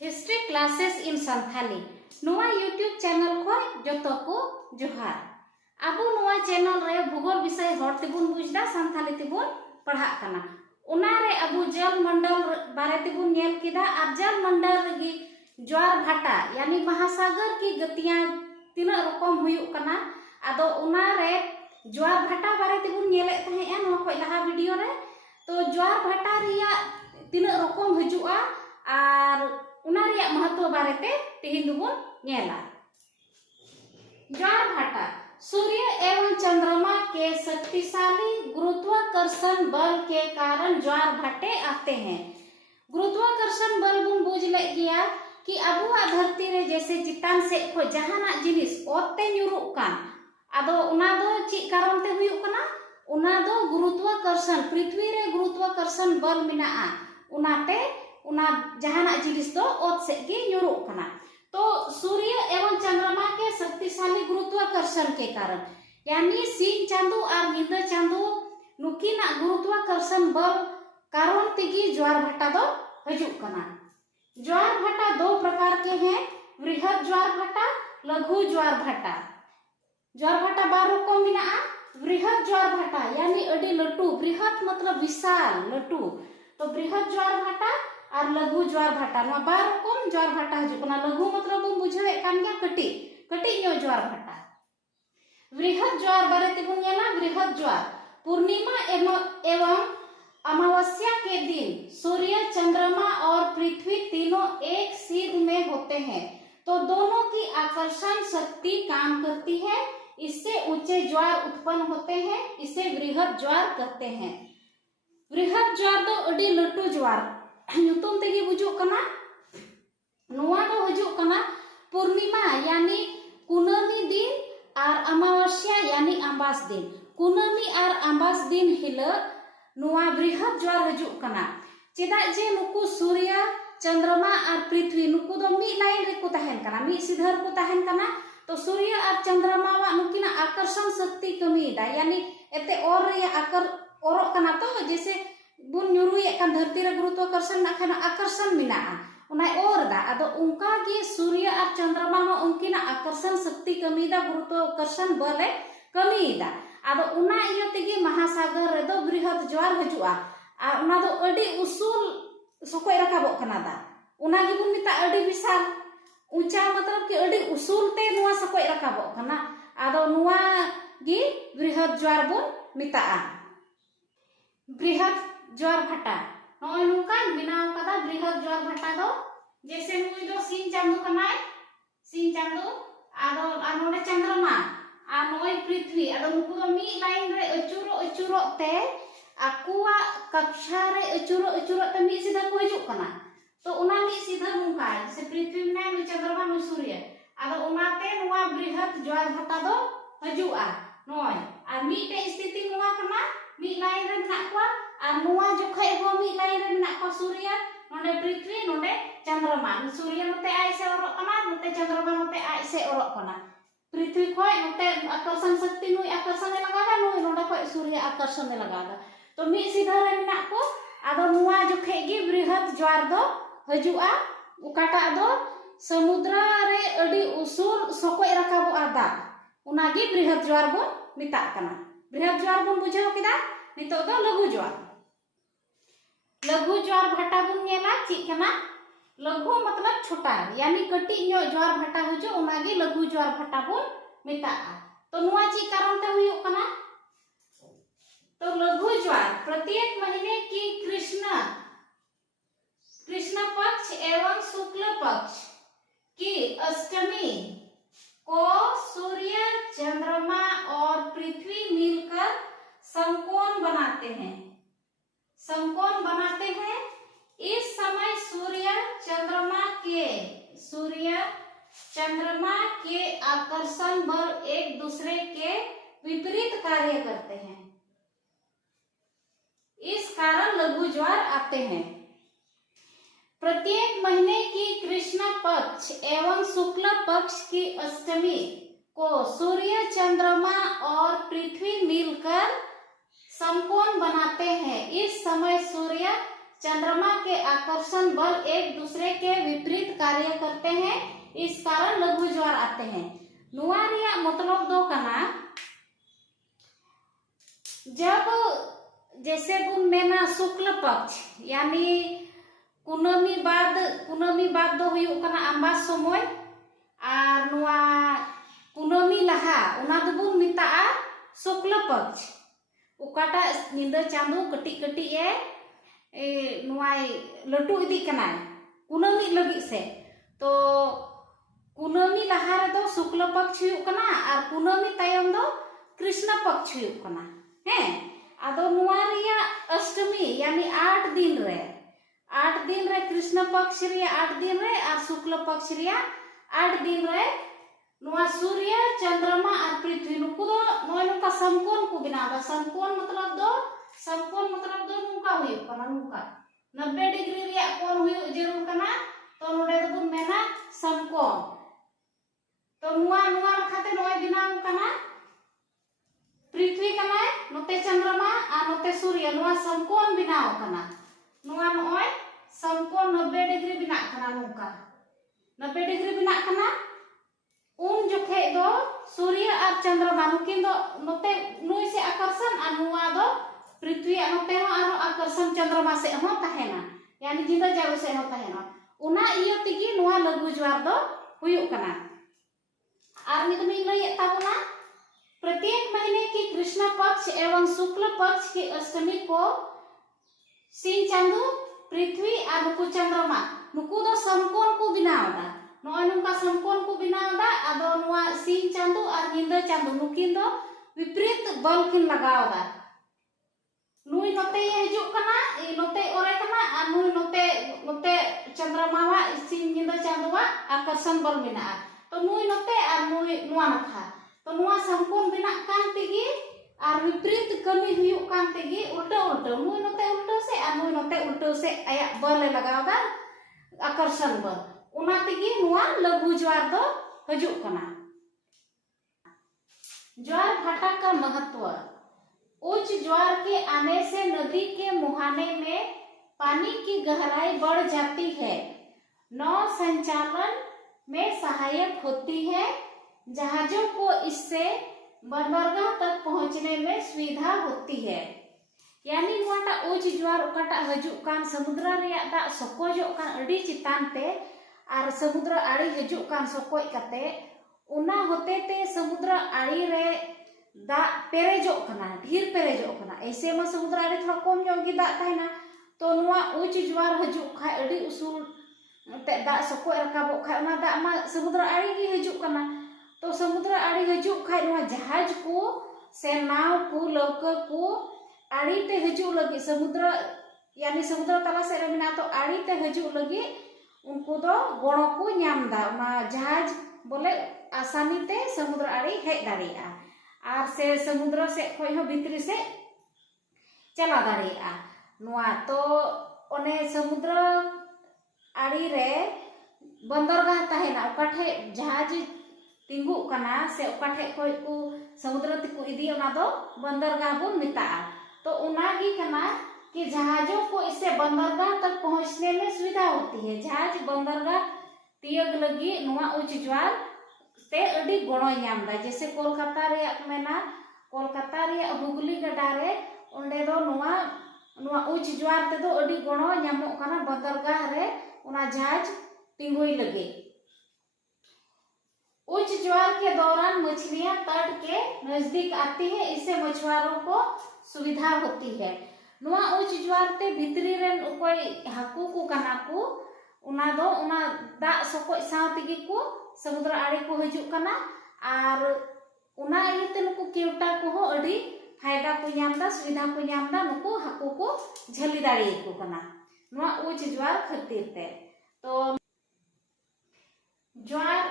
History classes in Santhali नोआ YouTube channel को जोतो को जोहार आबो नोआ चैनल रे भूगोल विषय हर तेबुन बुझदा संथाली तेबुन पढ़ा कना उना रे अबु जल मंडल बारे तेबुन नेल किदा और जल मंडल रे ज्वार भाटा यानी महासागर की गतियां तीना रकम हुयु कना आदो उना रे ज्वार भाटा बारे तेबुन नेले तहे नोआ खोय लहा वीडियो रे तो ज्वार भाटा रिया तीना रकम हजुआ और उना रिया महत्व बारे ते तेहिन दुबुन नेला। ज्वार भाटा सूर्य एवं चंद्रमा के शक्तिशाली गुरुत्वाकर्षण बल के कारण ज्वार भाटे आते हैं। गुरुत्वाकर्षण बल बुन बुझ ले गया कि अबुआ धरती रे जैसे चितान से खो जहाना जिनिस ओते ᱧᱩᱨᱩᱜ कान आदो उना दो ची कारण ते हुयुग कना उना दो गुरुत्वाकर्षण पृथ्वी रे गुरुत्वाकर्षण बल मिनाआ उनाते उना जहाना जिनिस दो ओत से गे ᱧᱩᱨᱩᱜ कना। तो सूर्य एवं चंद्रमा के शक्तिशाली गुरुत्वाकर्षण के कारण यानी सिंह चांदो और नींदा चांदो नुकिना गुरुत्वाकर्षण बल कारण तेगी ज्वार भाटा दो हजुग कना। ज्वार भाटा दो प्रकार के हैं, वृहद ज्वार भाटा लघु ज्वार भाटा। ज्वार भाटा बार रकम मिनाआ वृहद ज्वार भाटा यानी अडी लटू, वृहद मतलब विशाल लटू, तो वृहद ज्वार भाटा और लघु ज्वार भाटा नो बार रकम ज्वार भाटा हजुग कना। लघु मतलब बुन बुझावे कान गया कटी कटी नो ज्वार भाटा। वृहद ज्वार बारे तेबुन नेला वृहद ज्वार पूर्णिमा एवं अमावस्या के दिन सूर्य चंद्रमा और पृथ्वी तीनों एक सीध में होते हैं तो दोनों की आकर्षण शक्ति काम करती है, इससे ऊंचे ज्वार उत्पन्न होते हैं, इसे वृहद ज्वार कहते हैं। वृहद ज्वार दो अडी लटू ज्वार ᱧᱩᱛᱩᱢ तेगी बुझुग कना नोआ दो हजुग कना पूर्णिमा यानी कुनामी दिन और अमावस्या यानी अम्बास दिन। कुनामी और अम्बास दिन हिलो नोआ वृहद ज्वार हजुग कना चेदा जे नुकु सूर्य चंद्रमा और पृथ्वी नुकु दो मी लाइन रे को तहन कना मी सीधर को तहन कना तो सूर्य और चंद्रमा वा नुकिना आकर्षण शक्ति कमी दा यानी एते और रे आकर औरो कना तो जैसे बुन ᱧᱩᱨᱩᱭᱮ कान धरती रे गुरुत्वाकर्षण नाखन आकर्षण मिनाआ उना और दा आदो उनका के सूर्य और चंद्रमा हो उनकिना आकर्षण शक्ति कमी दा गुरुत्वाकर्षण बले कमी दा आदो उना इयो तेगी महासागर रे दो वृहद ज्वार हजुआ आ उना दो अडी उसूल सकोय रकाबो कना दा उना गी बुन मिता अडी विशाल ऊंचा मतलब कि अडी उसूल ते नुआ सकोय रकाबो कना आदो नुआ गी वृहद ज्वार बुन मिताआ। वृहद ज्वार भाटा नोय नुका बिनाव कदा वृहद ज्वार भाटा दो जैसे नुई दो सिंह चांदो कनाय सिंह चांदो आदो आ नोडे चंद्रमा आ नोय पृथ्वी आदो नुकु दो मी लाइन रे अचुरो ते आकुआ कक्षा रे अचुरो ते मी सीधा को हजुग कना तो उना मी सीधा नुका जैसे पृथ्वी में नु चंद्रमा नु सूर्य आदो उनाते नुआ वृहद ज्वार भाटा दो हजुआ नोय आ मी ते स्थिति नुआ कना मी लाइन रे ना को और नुआ जोखै हो मी लाइन रे ना को सूर्य नोडे पृथ्वी नोडे चंद्रमा सूर्य नोते आय से ओरो कना नोते चंद्रमा नोते आय से ओरो कना पृथ्वी खोय नोते आकर्षण शक्ति नुई आकर्षण लगादा नुई नोडे खोय सूर्य आकर्षण लगादा तो मी सीधा रे ना को आदो नुआ जोखै गी वृहद ज्वार दो हजुआ उकाटा दो समुद्र रे अडी उसूल सकोय रकाबो आदा उना गी वृहद ज्वार बो मिता कना। वृहद ज्वार बुन बुझाव किदा नितो दो लघु ज्वार भाटा बुन नेला ची कना लघु मतलब छोटा यानी कटी नो ज्वार भाटा हुजो उनागी लघु ज्वार भाटा बुन मिताआ। तो नुआ ची कारण ते हुयो कना तो लघु ज्वार प्रत्येक महीने की कृष्ण पक्ष एवं शुक्ल पक्ष की अष्टमी को सूर्य चंद्रमा और पृथ्वी मिलकर समकोण बनाते हैं। इस समय सूर्य चंद्रमा के आकर्षण बल एक दूसरे के विपरीत कार्य करते हैं, इस कारण लघु ज्वार आते हैं। प्रत्येक महीने की कृष्ण पक्ष एवं शुक्ल पक्ष की अष्टमी को सूर्य चंद्रमा और पृथ्वी मिलकर समकोण बनाते हैं। इस समय सूर्य चंद्रमा के आकर्षण बल एक दूसरे के विपरीत कार्य करते हैं, इस कारण लघु ज्वार आते हैं। नुआ रिया मतलब दो कना जब जैसे बुन मेना शुक्ल पक्ष यानी कुनमी बाद दो हुयुग कना अम्बास समय और नुआ कुनमी लहा उना दो बुन मिताआ शुक्ल पक्ष उकाटा निंदा चांदो कटी कटी ए नुआई लटू इदी कना कुनमी लगी से तो कुनमी लहा रे दो शुक्ल पक्ष हुयुग कना और कुनमी तायम दो कृष्ण पक्ष हुयुग कना हैं। आदो नुआ रिया अष्टमी यानी 8 दिन रे कृष्ण पक्ष रिया 8 दिन रे और शुक्ल पक्ष रिया 8 दिन रे नुआ सूर्य चंद्रमा और पृथ्वी नुकु दो नोय नुका समकोण को बनावा। समकोण मतलब दो नुका हुयुग कना नुका 90 डिग्री रिया कोण हुयुग जरूर कना तो नोडे दो बुन मेना समकोण। तो नुआ खाते नोय बिनाव कना पृथ्वी कना नोते चंद्रमा और नोते सूर्य नुआ समकोण बिनाव कना। नुआ नोय समकोण 90 डिग्री बिना कना नुका 90 डिग्री बिना कना उन जोखे दो सूर्य और चंद्रमा नुकिन दो नोते नुई से आकर्षण और नुआ दो पृथ्वी नोते हो और आकर्षण चंद्रमा से हो तहेना यानी जिंदा जाऊ से हो तहेना उना इयो तिगी नुआ लघु ज्वार दो हुयुग कना। और नित में लई ताबना प्रत्येक महीने की कृष्ण पक्ष एवं शुक्ल पक्ष की अष्टमी को सिंह चांदू पृथ्वी और नुकु चंद्रमा नुकु दो समकोण को बनावदा नोय नुका समकोण को बनावदा आदो नुआ सिंह चांदू और निंदा चांदू नुकिन दो विपरीत बल किन लगावदा। नुई नोते हिजुग कना नोते ओरे कना और नुई नोते चंद्रमा वा सिंह निंदा चांदू वा आकर्षण बल मेना तो नुई नोते और नुई नुआ नखा तो नुआ समकोण बिना कान तेगी और विपरीत कमी हुयुग कान तेगी उल्टा नुई नोते उल्टा से और नुई नोते उल्टा से आया बल लगावदा आकर्षण बल उना तेगी नुआ लघु ज्वार दो हजुग कना। ज्वार भाटा का महत्व उच्च ज्वार के आने से नदी के मुहाने में पानी की गहराई बढ़ जाती है, नौ संचालन में सहायक होती है, जहाजों को इससे बंदरगाह तक पहुंचने में सुविधा होती है। यानी नुआटा उच्च ज्वार उकाटा हजुग कान समुद्र रिया दा सकोजोग कान अडी चितान ते और समुद्र आड़ी हजुग कान सकोज कते उना होते ते समुद्र आड़ी रे दा पेरेजोग कना ढेर पेरेजोग कना। ऐसे में समुद्र आड़ी थोड़ा कम जोगी दा ताहेना तो नुआ उच्च ज्वार हजुग खाय अडी उसूल ते दा सकोज रकाबो खाय उना दा मा समुद्र आड़ी गी हजुग कना तो समुद्र आड़ी हजुग खाय नुआ जहाज को से नाव को लौका को आड़ी ते हजुग लगी समुद्र यानी समुद्र तला से रे मेना तो आड़ी ते हजुग लगी उनको दो गणो को ᱧᱟᱢदा उना जहाज बोले आसानी ते समुद्र आड़ी हेज दाड़िया और से समुद्र से खोय हो भीतरी से चला दाड़िया नुआ तो ओने समुद्र आड़ी रे बंदरगाह ताहेना उकाठे जहाज तिंगु कना से उकाठे खोय को समुद्र तिकु इदी उना दो बंदरगाह बोन मिताआ। तो उनागी कना कि जहाजों को इससे बंदरगाह तक पहुंचने में सुविधा होती है। जहाज बंदरगाह तियग लगी नुआ उच्च ज्वार ते अडी गणो ᱧᱟᱢदा जैसे कोलकाता रे मेना कोलकाता रे हुगली गडा रे ओंडे दो नुआ उच्च ज्वार ते दो अडी गणो ᱧामो कना बंदरगाह रे उना जहाज तिंगुई लगे। उच्च ज्वार के दौरान मछलियां तट के नजदीक आती है, इससे मछुआरों को सुविधा होती है। नुआ उच्च ज्वार ते भितरी रेन उकोय हाकू को कना को उना दो उना दा सकोज सावतिगी को समुद्र आड़ी को हजुग कना और उना इते नुकु केवटा को हो अडी फायदा को ᱧᱟᱢदा सुविधा को ᱧामदा नुकु हाकू को झली दाड़ी को कना नुआ उच्च ज्वार खातिर ते। तो ज्वार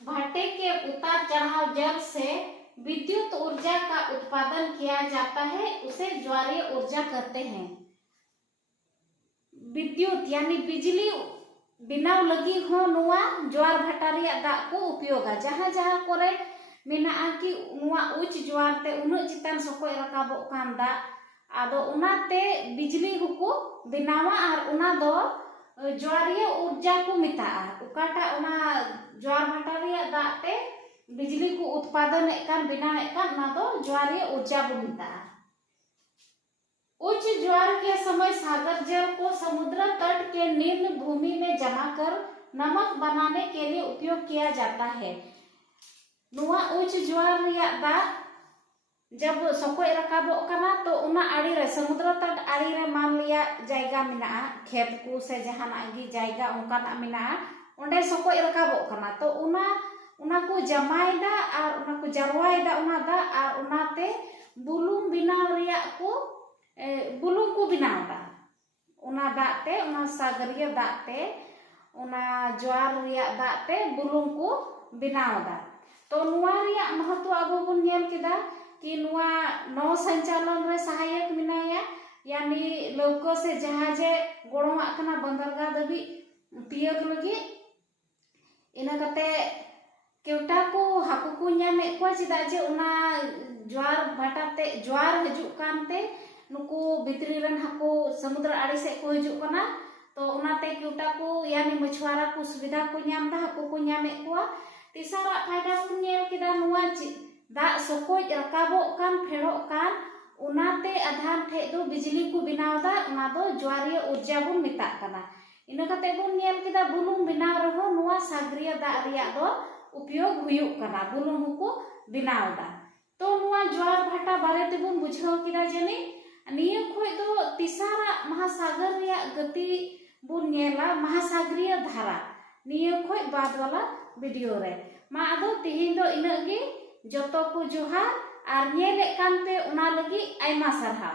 भाटे के उतार चढ़ाव जल से विद्युत ऊर्जा का उत्पादन किया जाता है, उसे ज्वारीय ऊर्जा कहते हैं। विद्युत यानी बिजली बिनाव लगी हो नुआ ज्वार भाटा रिया दा को उपयोगा जहां जहां कोरे मेना कि नुआ उच्च ज्वार ते उन चितान सकोय रकाबो कान दा आदो उनाते बिजली हुको बिनावा और उना दो ज्वारीय ऊर्जा को मेताआ उकाटा ओना ज्वार भाटा रिया दाग ते बिजली को उत्पादन एकान बनावे एकान ना दो ज्वारीय ऊर्जा बो मेताआ। उच्च ज्वार के समय सागर जल को समुद्र तट के निम्न भूमि में जमा कर नमक बनाने के लिए उपयोग किया जाता है। नुआ उच्च ज्वार रिया दाग जब सकोय रकाबो कना तो उना आड़ी रे समुद्र तट आड़ी रे मान लिया जायगा मिना खेत को से जहाना गी जायगा उनका मिना ओंडे सकोय रकाबो कना तो उना को जमायदा और उना को जरवायदा उना दा और उनाते बुलुंग बिनाव रिया को बुलुंग को बिनावदा उना दाते उना सागरिय दाते उना ज्वार रिया दाते बुलुंग को बिनावदा। तो नुआ रिया महत्व अब बन नेल केदा कि नुआ नौ संचालन रे सहायक मिनाया यानी लौको से जहाजे गोड़ोमा कना बंदरगाह दबी तियक लगी इना कते केवटा को हाकु को न्यामे को चिदा जे उना ज्वार भाटाते ज्वार हजु कानते नुको भितरी रन हाकु समुद्र आड़ी से को हजु कना तो उनाते केवटा को यानी मछुआरा को सुविधा को न्याम दा हाकु को न्यामे को तिसारा फायदा को नेल केदा नुआ दा सकोज रकाबो कान फेड़ो कान उनाते आधार ठे दो बिजली को बिनावदा उना दो ज्वारीय ऊर्जा बन मेता कना। इना कते बन नेल केदा बुलुंग बिनाव रहो नुआ सागरिय दा रिया दो उपयोग हुयुक कना बुलुंग को बिनावदा। तो नुआ ज्वार भाटा बारे ते बन बुझाव केदा जने निया खोय दो तिसारा महासागर रिया गति बन नेला महासागरीय धारा निया खोय बाद वाला वीडियो रे मा आदो तिहिन दो इना गे जतो को जोहार और नेले कानते उना लगी आयमा सरहा।